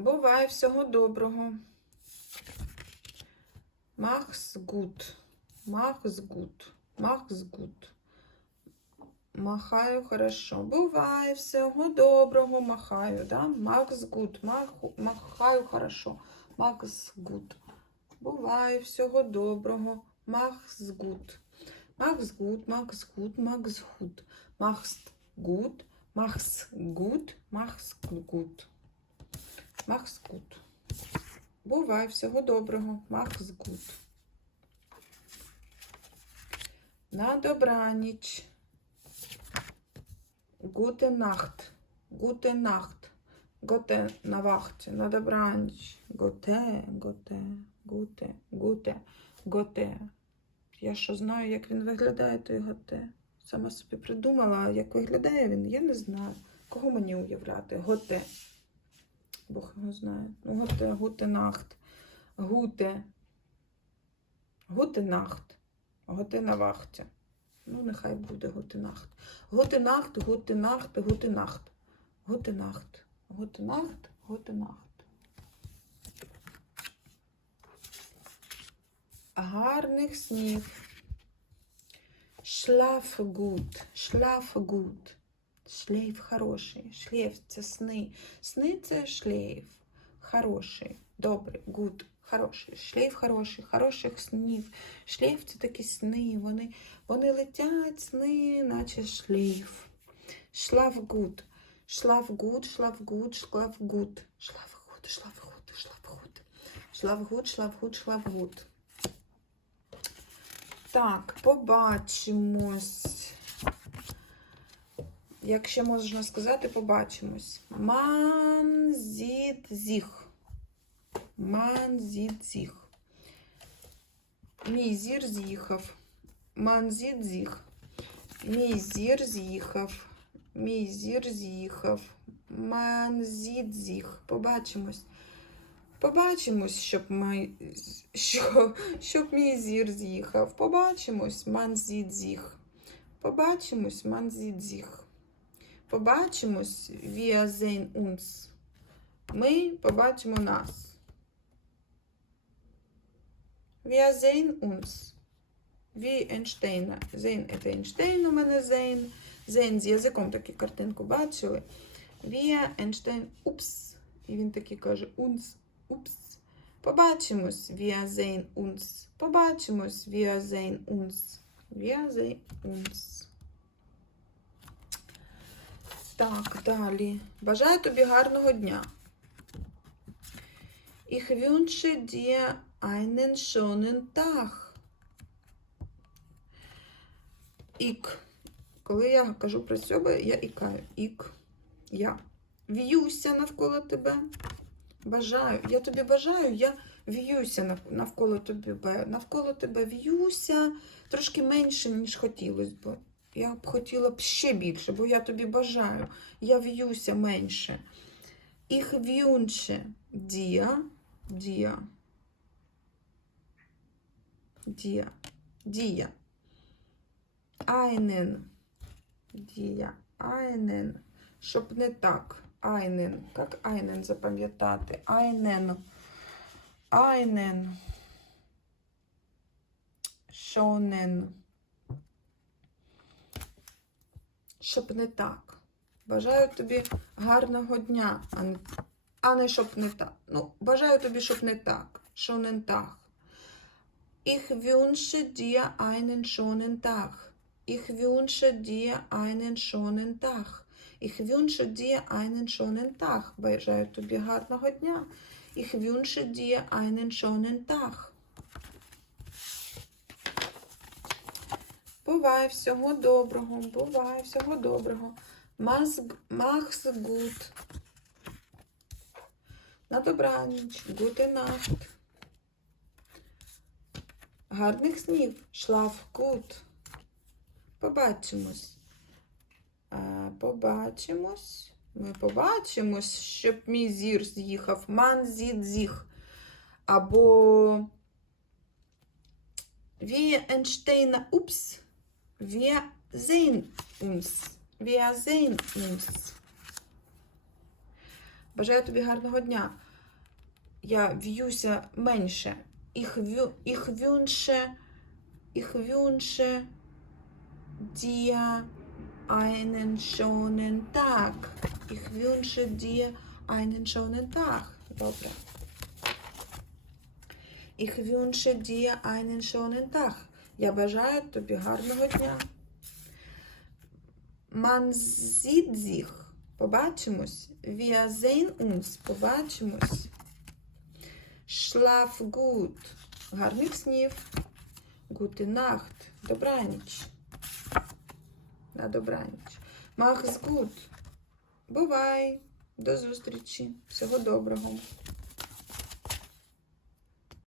Бувай всього доброго. Махс гуд. Махс гуд. Махс гуд. Махаю хорошо. Бувай всього доброго. Махаю, да? Макс гуд. Махаю хорошо. Макс гуд. Бувай всього доброго. Макс гуд. Макс гуд, Макс гуд, Макс гуд. Макс гуд, Макс гуд, Макс гуд. Макс гуд. Бувай всього доброго. Макс гуд. На добраніч. Гуте нахт. Гуте нахт. Готе на вахті. На добраніч. Готе, готе, гуте, гуте, готе. Я що знаю, як він виглядає, той готе. Сама собі придумала, як виглядає він, я не знаю. Кого мені уявляти? Готе. Бог його знає. Ну, готе, гуте нахт. Гуте. Гуте нахт. Готе на вахті. Ну, нехай буде гутенахт. Гутенахт, гутенахт, гутенахт. Гутенахт. Гутенахт, гутенахт. Гарних снів. Шлаф гуд, шлаф гуд. Шлейф хороший. Шлейф це сни. Сни це шлейф. Хороший. Добрий. Гуд. Хороший. Шлейф хороший. Хороших снів. Шлейф це такі сни. Вони, вони летять сни, наче шлейф. Шлаф гуд. Шлаф гуд, шлаф гуд, шлаф гуд. Шлаф гуд, шлаф гуд, шлаф гуд. Шлаф гуд, шлаф гуд, шлаф гуд. Так, побачимось. Якщо можна сказати, побачимось. Ман зід зіх. Ман зід зіх. Мій зір з'їхав. Ман зід. Мій зір з'їхав. Мій зір з'їхав. Ман зід зіх. Побачимось. Побачимось, щоб май... що... щоб мій зір з'їхав. Побачимось, ман зід зіх. Побачимось, ман зід зіх. Побачимось, wir sehen uns. Ми побачимо нас. Wir sehen uns. Wie Einstein. Sehen – це Einstein у мене sehen. Sehen з язиком таку картинку бачили. Wir Einstein. Упс. І він такий каже uns. Упс. Побачимось. Wir sehen uns. Побачимось. Wir sehen uns. Wir sehen uns. Так, далі. Бажаю тобі гарного дня. Ich wünsche dir einen schönen Tag. Ік. Коли я кажу про себе, я ікаю. Ік. Я. В'юся навколо тебе. Бажаю. Я тобі бажаю, я в'юся навколо тебе. Навколо тебе в'юся трошки менше, ніж хотілося б. Я б хотіла б ще більше, бо я тобі бажаю. Я в'юся менше. Ich wünsche dir, dir, dir, dir, einen, dir, einen, щоб не так, einen, як einen запам'ятати, einen, einen, schönen, щоб не так. Бажаю тобі гарного дня, а не, щоб не так. Ну, бажаю тобі, щоб не так. Schönen Tag. Ich wünsche dir einen schönen Tag. Ich wünsche dir einen schönen Tag. Ich wünsche dir einen schönen Tag. Бажаю тобі гарного дня. Ich wünsche dir einen schönen Tag. Бувай всього доброго, бувай всього доброго. Махс гуд. На добраніч, гуте нахт. Гарних снів, шлаф гуд. Побачимось. А, побачимось. Ми побачимось, щоб мій зір з'їхав. Ман зід зіх. Або Wir Einsteiner, ups, wir sehen uns. Wir sehen uns. Бажаю тобі гарного дня. Я в'юся менше. Ich, ich wünsche, ich wünsche dir einen schönen Tag. Ich wünsche dir einen schönen Tag. Добре. Ich wünsche dir einen schönen Tag. Я бажаю тобі гарного дня. Sich. Побачимось. Sehen uns. Побачимось. Schlaf gut. Гарних снів. Gute Nacht. Добраніч. На добраніч. Mach's gut. Бувай. До зустрічі. Всього доброго.